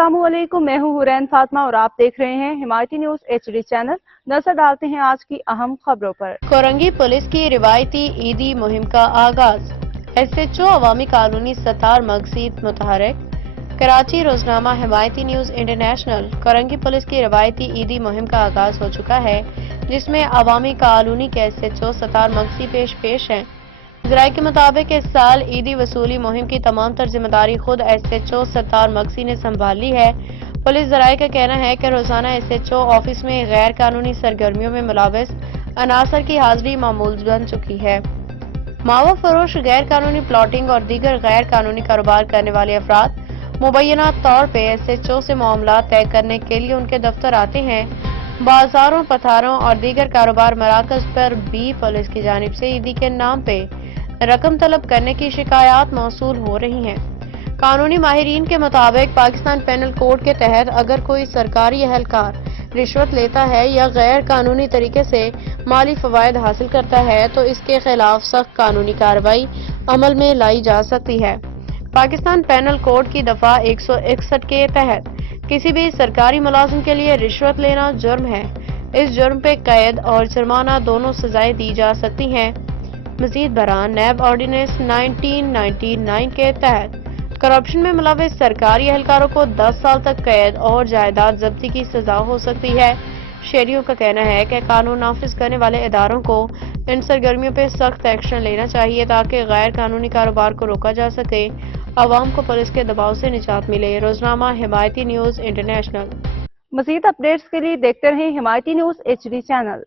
अस्सलाम वालेकुम, मैं हूँ हुरैन फातिमा और आप देख रहे हैं हिमायती न्यूज HD चैनल। नजर डालते हैं आज की अहम खबरों पर। कोरंगी पुलिस की रिवायती ईदी मुहिम का आगाज। SHO अवामी कानूनी सत्तार मकसीद मुतहरक। कराची रोजनामा Himayati news international. Korangi police की रिवायती ईदी मुहिम का आगाज हो चुका है, जिसमें अवामी कानूनी के SHO सत्तार मकसी पेश हैं। ज़राए के मुताबिक इस साल ईदी वसूली मुहिम की तमाम तर जिम्मेदारी खुद SHO सत्तार मकसी ने संभाल ली है। पुलिस ज़राए का कहना है कि रोजाना SHO ऑफिस में गैर कानूनी सरगर्मियों में मुलव्वस अनासर की हाजिरी मामूल बन चुकी है। मावा फरोश, गैर कानूनी प्लॉटिंग और दीगर गैर कानूनी कारोबार करने वाले अफराद मुबैना तौर पे SHO से मामला तय करने के लिए उनके दफ्तर आते हैं। बाजारों, पथारों और दीगर कारोबार मराकज पर भी पुलिस की जानिब से ईदी के नाम पे रकम तलब करने की शिकायत मौसूल हो रही हैं। कानूनी माहिरीन के मुताबिक पाकिस्तान पेनल कोड के तहत अगर कोई सरकारी अहलकार रिश्वत लेता है या गैर कानूनी तरीके से माली फवायद हासिल करता है तो इसके खिलाफ सख्त कानूनी कार्रवाई अमल में लाई जा सकती है। पाकिस्तान पेनल कोड की दफा 161 के तहत किसी भी सरकारी मुलाजिम के लिए रिश्वत लेना जुर्म है। इस जुर्म पे कैद और जुर्माना दोनों सजाएं दी जा सकती हैं। मजीद बरान नैब ऑर्डिनेंस 1999 के तहत करप्शन में मुलव्वस सरकारी एहलकारों को 10 साल तक कैद और जायदाद जब्ती की सजा हो सकती है। शहरियों का कहना है कि कानून नाफिज करने वाले इदारों को इन सरगर्मियों पर सख्त एक्शन लेना चाहिए ताकि गैर कानूनी कारोबार को रोका जा सके। अवाम को पुलिस के दबाव से निजात मिले। रोजनामा हिमायती न्यूज इंटरनेशनल। मजीद अपडेट्स के लिए देखते रहें हिमायती न्यूज HD चैनल।